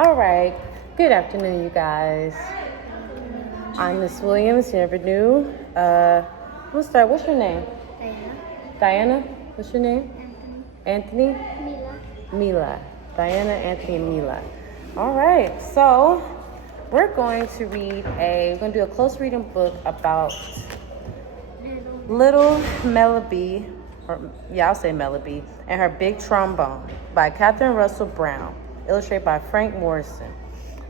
All right. Good afternoon, you guys. I'm Miss Williams. You never knew. We'll start. What's your name? Diana. Diana. What's your name? Anthony. Anthony. Mila. Mila. Diana, Anthony, and Mila. All right. So we're going to do a close reading book about Little Melleby, I'll say Melleby, and Her Big Trombone by Catherine Russell Brown, illustrated by Frank Morrison.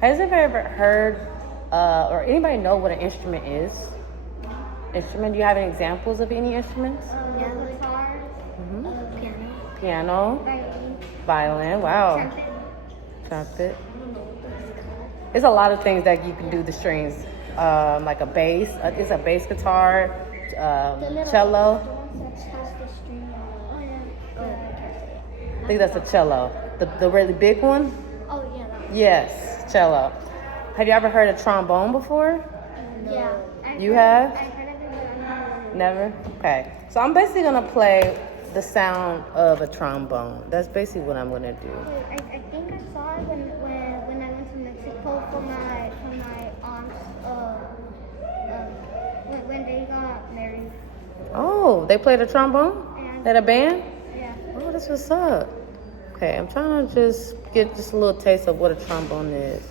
Has anybody ever heard or anybody know what an instrument is? Instrument, do you have any examples of any instruments? Guitar. Piano. Piano. Violin. Wow. Trumpet. There's a lot of things that you can do the strings, like a bass. It's a bass guitar, cello. I think that's a cello. The really big one? Oh, yeah. That one. Yes, cello. Have you ever heard a trombone before? Yeah. You have? I heard of it, but I Never? Okay. So I'm basically going to play the sound of a trombone. That's basically what I'm going to do. I think I saw it when I went to Mexico for my aunt's when they got married. Oh, they played a trombone? And At a band? yeah. Oh, that's what's up. Okay, I'm trying to just get just a little taste of what a trombone is.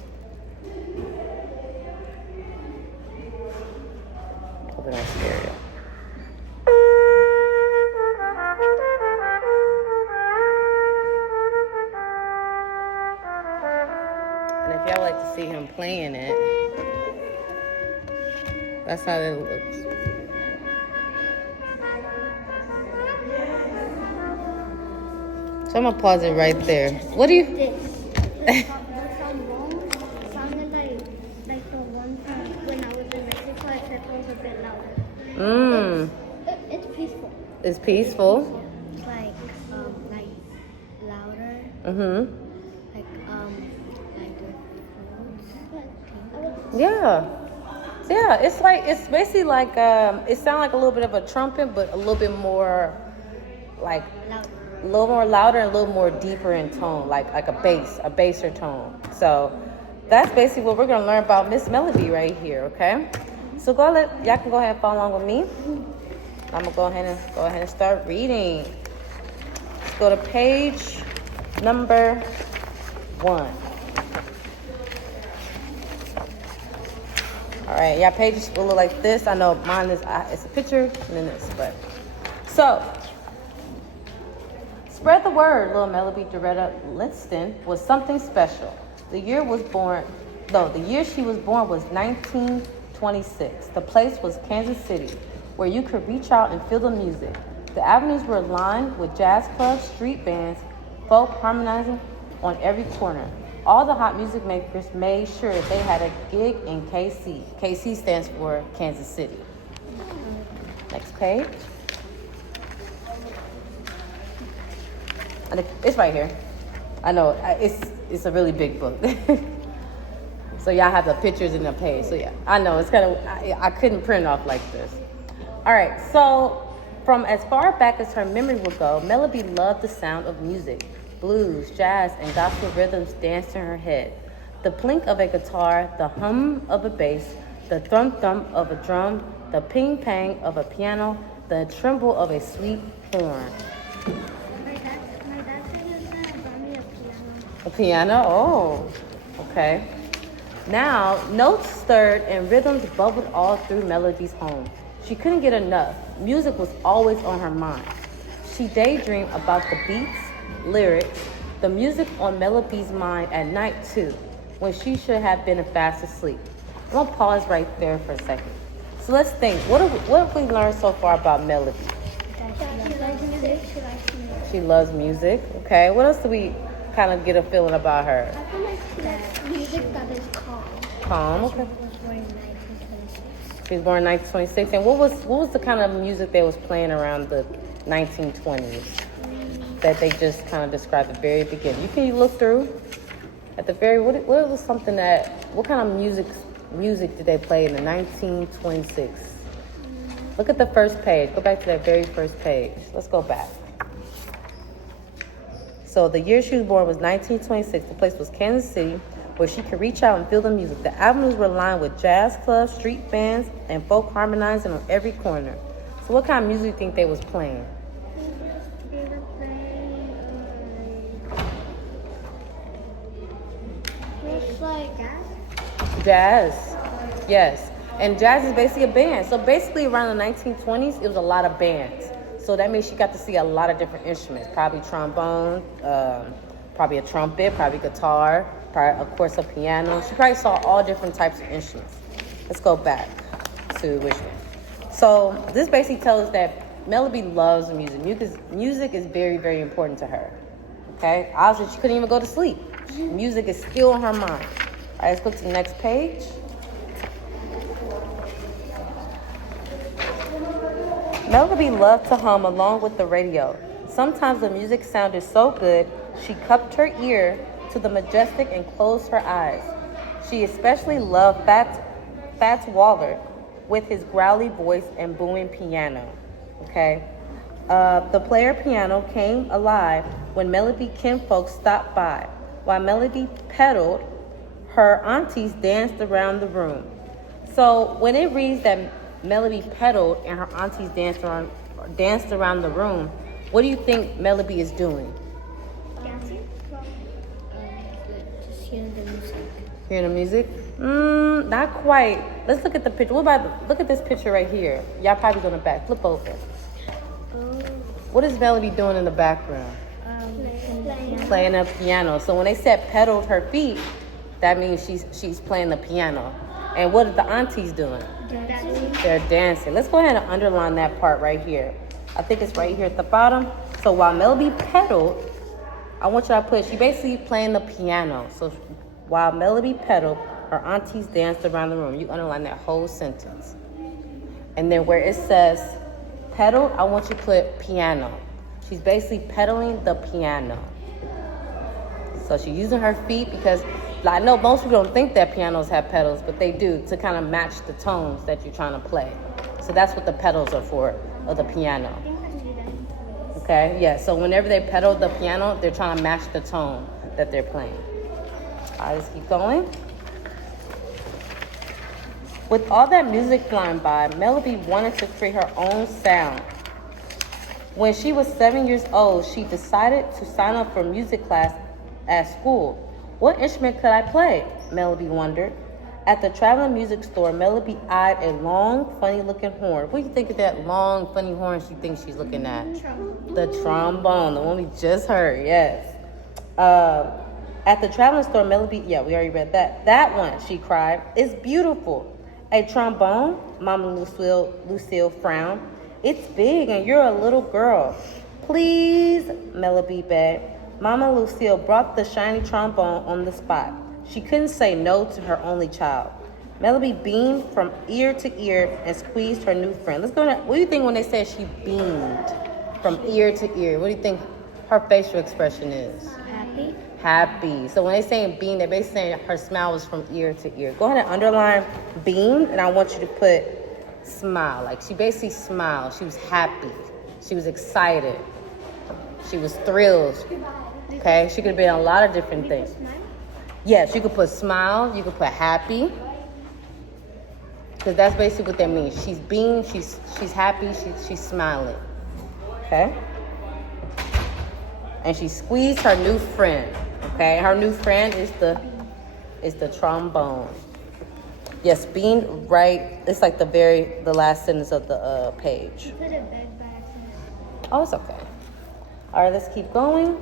Hope it don't scare you. And if y'all like to see him playing it, that's how it looks. So I'm gonna pause it right there. What do you? The trombone sounded like the one from when I was in Mexico, except it was a bit louder. It's peaceful. It's peaceful. It's like louder. Like the Yeah. It's basically like it sounds like a little bit of a trumpet, but a little bit more like louder. a little more louder and a little more deeper in tone, like a basser tone. So that's basically what we're gonna learn about Miss Melleby right here, okay? So y'all can go ahead and follow along with me. I'm gonna go ahead and start reading. Let's go to page number 1. All right, y'all pages will look like this. I know mine is it's a picture and then this, but so. Spread the word, Little Melleby Doretta Linston was something special. The year she was born was 1926. The place was Kansas City, where you could reach out and feel the music. The avenues were lined with jazz clubs, street bands, folk harmonizing on every corner. All the hot music makers made sure they had a gig in KC. KC stands for Kansas City. Next page. It's right here. I know it's a really big book. So y'all have the pictures in the page. So yeah, I know it's kind of I couldn't print it off like this. All right, so from as far back as her memory would go, Melleby loved the sound of music. Blues, jazz, and gospel rhythms danced in her head. The plink of a guitar, the hum of a bass, the thump-thump of a drum, the ping-pang of a piano, the tremble of a sweet horn. A piano? Oh, okay. Now, notes stirred and rhythms bubbled all through Mellody's home. She couldn't get enough. Music was always on her mind. She daydreamed about the beats, lyrics, the music on Mellody's mind at night too, when she should have been fast asleep. I'm gonna pause right there for a second. So let's think. What have we learned so far about Melleby? She loves music. Okay. What else do we kind of get a feeling about her? I feel like that music that is calm. Calm. Okay. She was born in 1926. She was born in 1926. And what was the kind of music that was playing around the 1920s that they just kind of described at the very beginning? You can look through at the very what was something that what kind of music did they play in the 1926? Look at the first page. Go back to that very first page. Let's go back. So the year she was born was 1926. The place was Kansas City, where she could reach out and feel the music. The avenues were lined with jazz clubs, street bands, and folk harmonizing on every corner. So what kind of music do you think they was playing? They were playing, looks like Jazz. Yes. And jazz is basically a band. So basically around the 1920s, it was a lot of bands. So that means she got to see a lot of different instruments. Probably trombone, probably a trumpet, probably guitar, probably, of course, a piano. She probably saw all different types of instruments. Let's go back to which one. So this basically tells us that Melody loves music. Music is very, very important to her. Okay? Obviously, she couldn't even go to sleep. Music is still on her mind. All right, let's go to the next page. Melody loved to hum along with the radio. Sometimes the music sounded so good, she cupped her ear to the majestic and closed her eyes. She especially loved Fats Waller with his growly voice and booming piano. Okay? The player piano came alive when Melody kinfolk stopped by. While Melody pedaled, her aunties danced around the room. So when it reads that Melody pedaled and her aunties danced around the room, what do you think Melody is doing? dancing. Just hearing the music. Hearing the music? Not quite. Let's look at the picture. Look at this picture right here. Y'all probably go in the back. Flip over. Oh. What is Melody doing in the background? Playing a piano. So when they said pedaled her feet, that means she's playing the piano. And what are the aunties doing? Dancing. They're dancing. Let's go ahead and underline that part right here. I think it's right here at the bottom. So while Melody pedaled, I want you to put, she basically playing the piano. So while Melody pedaled, her aunties danced around the room. You underline that whole sentence. And then where it says pedal, I want you to put piano. She's basically pedaling the piano. So she's using her feet because I know most people don't think that pianos have pedals, but they do to kind of match the tones that you're trying to play. So that's what the pedals are for, of the piano. Okay, yeah, so whenever they pedal the piano, they're trying to match the tone that they're playing. All right, let's keep going. With all that music flying by, Melody wanted to create her own sound. When she was 7 years old, she decided to sign up for music class at school. What instrument could I play? Melody wondered. At the traveling music store, Melody eyed a long, funny-looking horn. What do you think of that long, funny horn she thinks she's looking at? The trombone, the one we just heard, yes. At the traveling store, Melody, yeah, we already read that. That one, she cried, is beautiful. A trombone? Mama Lucille frowned. It's big and you're a little girl. Please, Melody begged. Mama Lucille brought the shiny trombone on the spot. She couldn't say no to her only child. Melody beamed from ear to ear and squeezed her new friend. Let's go. What do you think when they say she beamed from ear to ear? What do you think her facial expression is? Happy. Happy. So when they say beamed, they're basically saying her smile was from ear to ear. Go ahead and underline beamed, and I want you to put smile. Like she basically smiled. She was happy. She was excited. She was thrilled. Okay, she could have been a lot of different things. Yes, you could put smile, you could put happy. Because that's basically what that means. She's being, she's happy, she's smiling. Okay? And she squeezed her new friend. Okay, her new friend is the trombone. Yes, being right, it's like the last sentence of the page. You put it back by accident. Oh, it's okay. All right, let's keep going.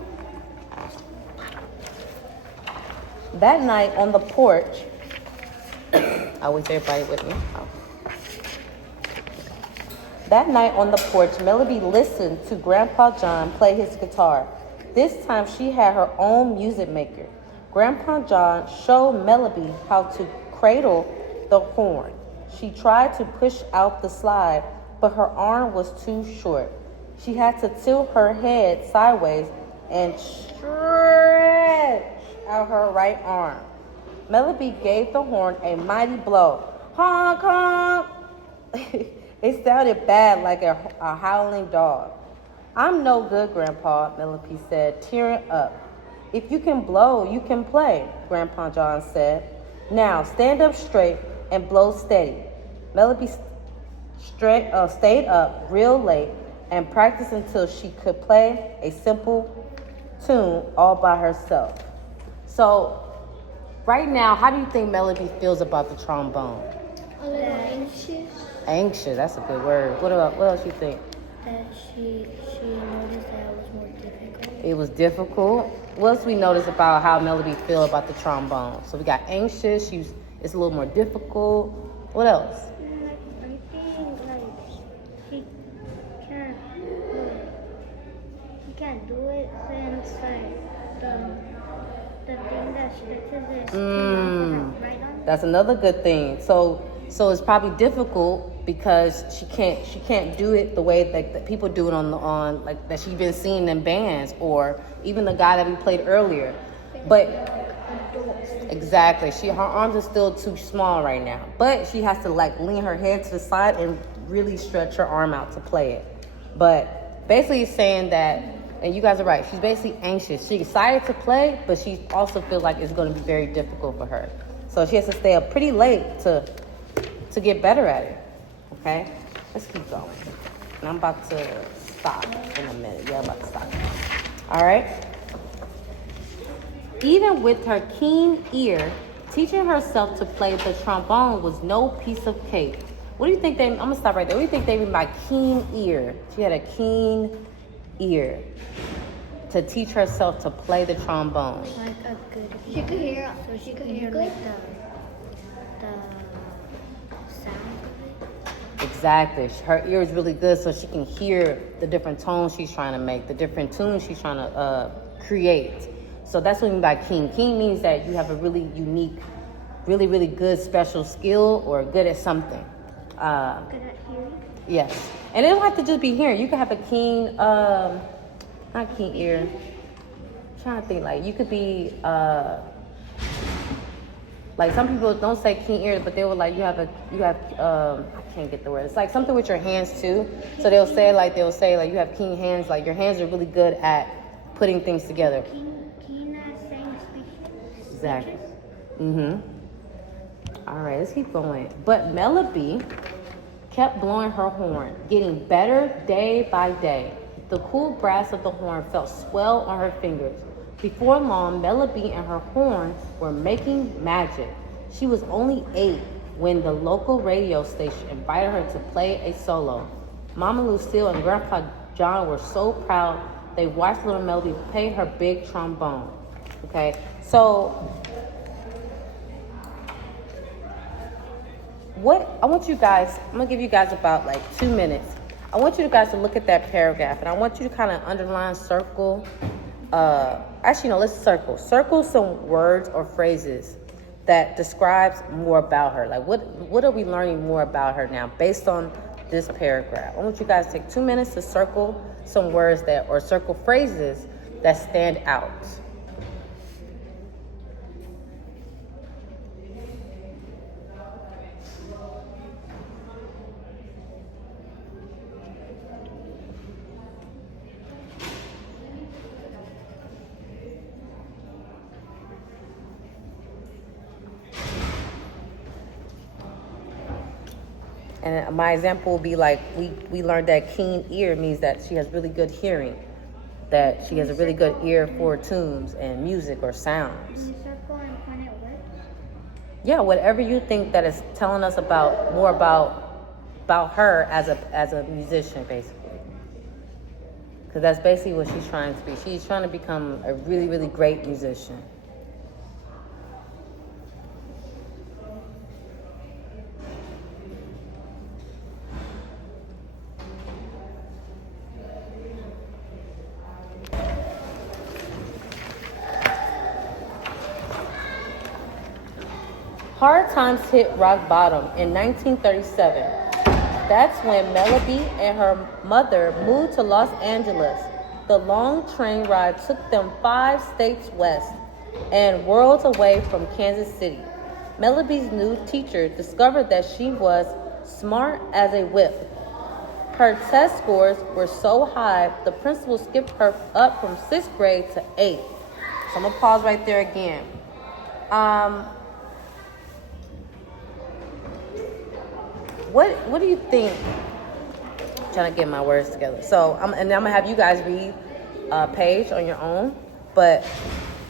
That night on the porch, I wish everybody with me. Oh. That night on the porch, Melody listened to Grandpa John play his guitar. This time she had her own music maker. Grandpa John showed Melody how to cradle the horn. She tried to push out the slide, but her arm was too short. She had to tilt her head sideways and stretch out her right arm. Melody gave the horn a mighty blow. Honk, honk! It sounded bad like a howling dog. I'm no good, Grandpa, Melody said, tearing up. If you can blow, you can play, Grandpa John said. Now, stand up straight and blow steady. Melody stayed up real late and practiced until she could play a simple tune all by herself. So, right now, how do you think Melody feels about the trombone? A little anxious. Anxious, that's a good word. What else you think? That she noticed that it was more difficult. It was difficult. What else we notice about how Melody feel about the trombone? So we got anxious. It's a little more difficult. What else? I think she can't do it since the thing that stretches is right on. That's another good thing. So it's probably difficult because she can't do it the way that people do it on like that she's been seeing in bands, or even the guy that we played earlier. But exactly, her arms are still too small right now. But she has to like lean her head to the side and really stretch her arm out to play it. But basically it's saying that, and you guys are right, she's basically anxious. She's excited to play, but she also feels like it's going to be very difficult for her. So she has to stay up pretty late to get better at it. Okay, let's keep going. And I'm about to stop in a minute. Yeah, I'm about to stop. All right. Even with her keen ear, teaching herself to play the trombone was no piece of cake. What do you think I'm gonna stop right there. What do you think they mean by keen ear? She had a keen ear to teach herself to play the trombone. Like a good ear. She could hear. So she could hear like the sound of it. Exactly. Her ear is really good, so she can hear the different tones she's trying to make, the different tunes she's trying to create. So that's what I mean by keen. Keen means that you have a really unique, really, really good special skill or good at something. Good at hearing? Yes. And it don't have to just be hearing. You can have a keen, not keen ear. I'm trying to think, like you could be, like some people don't say keen ear, but they will like, you have, I can't get the word. It's like something with your hands too. So they'll say like you have keen hands, like your hands are really good at putting things together. Keen at saying speeches. Exactly. All right, let's keep going. But Melody kept blowing her horn, getting better day by day. The cool brass of the horn felt swell on her fingers. Before long, Melody and her horn were making magic. She was only 8 when the local radio station invited her to play a solo. Mama Lucille and Grandpa John were so proud they watched little Melody play her big trombone. Okay, so I want you guys, I'm gonna give you guys about like 2 minutes. I want you guys to look at that paragraph, and I want you to kind of underline, circle. Let's circle some words or phrases that describes more about her. Like what are we learning more about her now based on this paragraph? I want you guys to take 2 minutes to circle some words or circle phrases that stand out. And my example will be like, we learned that keen ear means that she has really good hearing, that she has a really good ear for tunes and music or sounds. Can you circle and point at words? Yeah, whatever you think that is telling us more about her as a musician, basically. Because that's basically what she's trying to be. She's trying to become a really, really great musician. Hard times hit rock bottom in 1937. That's when Melody and her mother moved to Los Angeles. The long train ride took them 5 states west and worlds away from Kansas City. Melody's new teacher discovered that she was smart as a whip. Her test scores were so high, the principal skipped her up from 6th grade to 8th. So I'm gonna pause right there again. What do you think? I'm trying to get my words together. So I'm gonna have you guys read a page on your own. But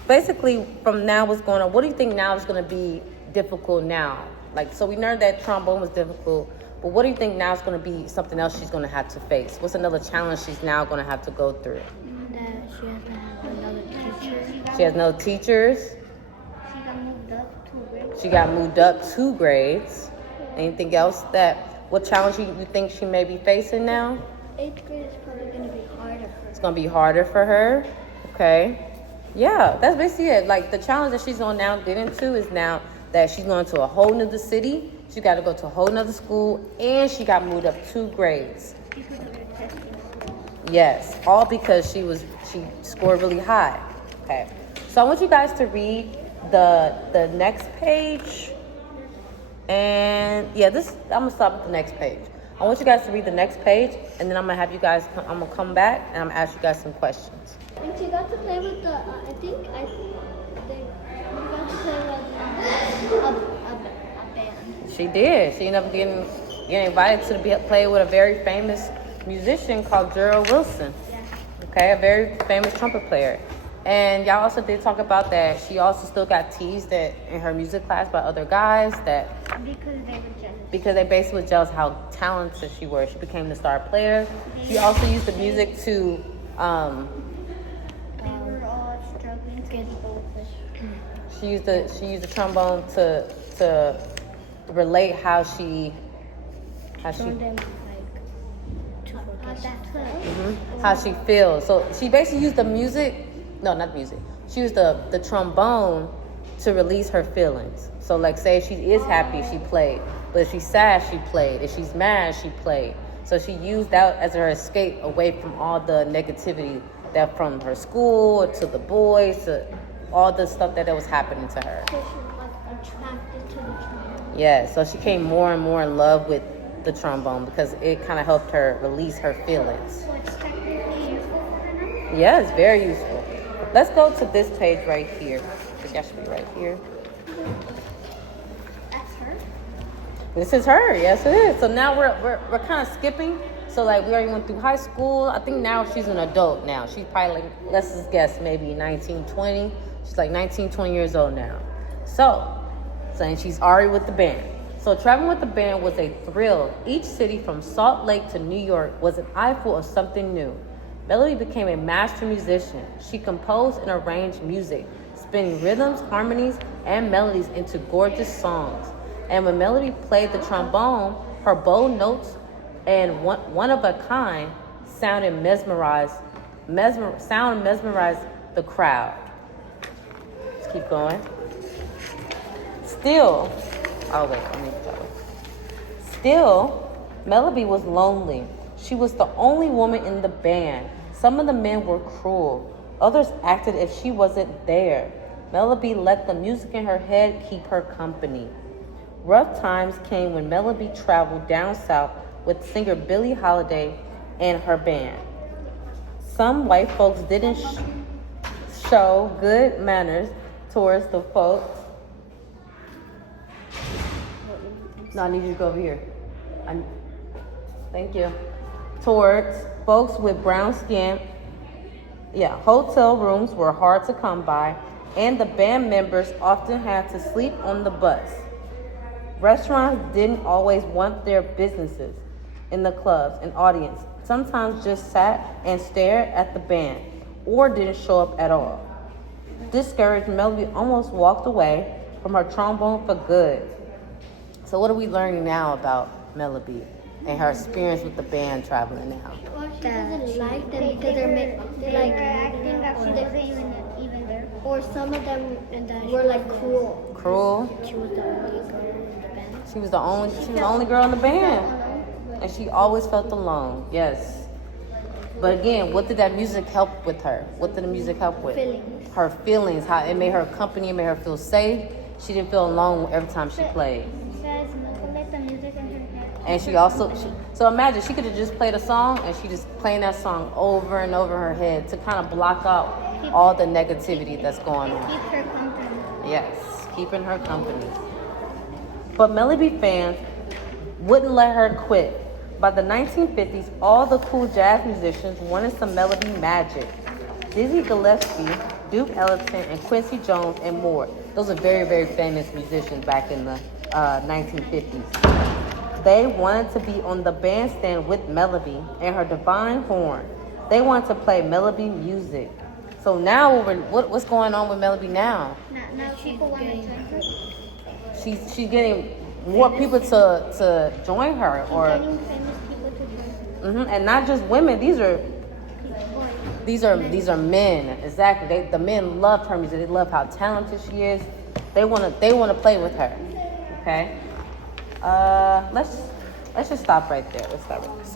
basically, from now what's going on, what do you think now is gonna be difficult now? Like, so we learned that trombone was difficult, but what do you think now is gonna be something else she's gonna have to face? What's another challenge she's now gonna have to go through? That she has to have another teacher. She has no teachers. She got moved up 2 grades. She got moved up 2 grades. Anything else what challenge you think she may be facing now? 8th grade is probably going to be harder for her. It's going to be harder for her. Okay. Yeah, that's basically it. Like, the challenge that she's going to now get into is now that she's going to a whole nother city. She got to go to a whole nother school, and she got moved up 2 grades. Because of her testing. Yes, all because she scored really high. Okay. So I want you guys to read the next page. And yeah, I'm gonna stop at the next page. I want you guys to read the next page, and then I'm gonna have you guys. I'm gonna come back and I'm gonna ask you guys some questions. And she got to play with they got to play with a band. She did. She ended up getting invited to play with a very famous musician called Gerald Wilson. Yeah. Okay, a very famous trumpet player. And y'all also did talk about that she also still got teased in her music class by other guys Because they were jealous. because they basically were jealous how talented she was. She became the star player. She also used the music to They were all struggling to get both. she used the trombone to relate how she Showing them to forget. how she feels. So she basically used the music. No, not music. She used the trombone to release her feelings. So, like, say if she is happy, she played. But if she's sad, she played. If she's mad, she played. So she used that as her escape away from all the negativity that from her school to the boys to all the stuff that was happening to her. So she was attracted to the trombone. Yeah, so she came more and more in love with the trombone because it kind of helped her release her feelings. So it's technically useful for her now? Yeah, it's very useful. Let's go to this page right here. I think that should be right here. That's her? This is her. Yes, it is. So now we're kind of skipping. So, like, we already went through high school. I think now she's an adult now. She's probably, like, let's just guess, maybe 19, 20. She's like 19, 20 years old now. So, saying she's already with the band. So traveling with the band was a thrill. Each city from Salt Lake to New York was an eyeful of something new. Melody became a master musician. She composed and arranged music, spinning rhythms, harmonies, and melodies into gorgeous songs. And when Melody played the trombone, her bold notes and one of a kind sound mesmerized the crowd. Let's keep going. Still, Melody was lonely. She was the only woman in the band. Some of the men were cruel. Others acted as if she wasn't there. Melody let the music in her head keep her company. Rough times came when Melody traveled down south with singer Billie Holiday and her band. Some white folks didn't show good manners towards the folks. No, I need you to go over here. Thank you. Towards folks with brown skin. Yeah, hotel rooms were hard to come by, and the band members often had to sleep on the bus. Restaurants didn't always want their businesses in the clubs, and audience sometimes just sat and stared at the band or didn't show up at all. Discouraged, Melody almost walked away from her trombone for good. So what are we learning now about Melody and her experience with the band traveling now? Well, she doesn't like them because they're acting like she wasn't even there. Or some of them were like cruel. Cruel? She was the only girl in the band. She was the only girl in the band. And she always felt alone. Yes. But again, what did that music help with her? What did the music help with? Feelings. Her feelings, how it made her company, it made her feel safe. She didn't feel alone every time she played. Says let the music in her head. And she also, so imagine, she could have just played a song and she just playing that song over and over in her head to kind of block out all the negativity that's going on. Keep her company. Yes, keeping her company. But Melody fans wouldn't let her quit. By the 1950s, all the cool jazz musicians wanted some Melody magic. Dizzy Gillespie, Duke Ellington, and Quincy Jones, and more. Those are very, very famous musicians back in the 1950s. They wanted to be on the bandstand with Melody and her divine horn. They wanted to play Melody music. So now, what's going on with Melody now? Now people want to join her. She's getting more people to join her, or Getting famous people to join her. and not just women. These are Boys. men. Exactly. The men love her music. They love how talented she is. They wanna play with her. Okay. Let's just stop right there. Let's stop right there. So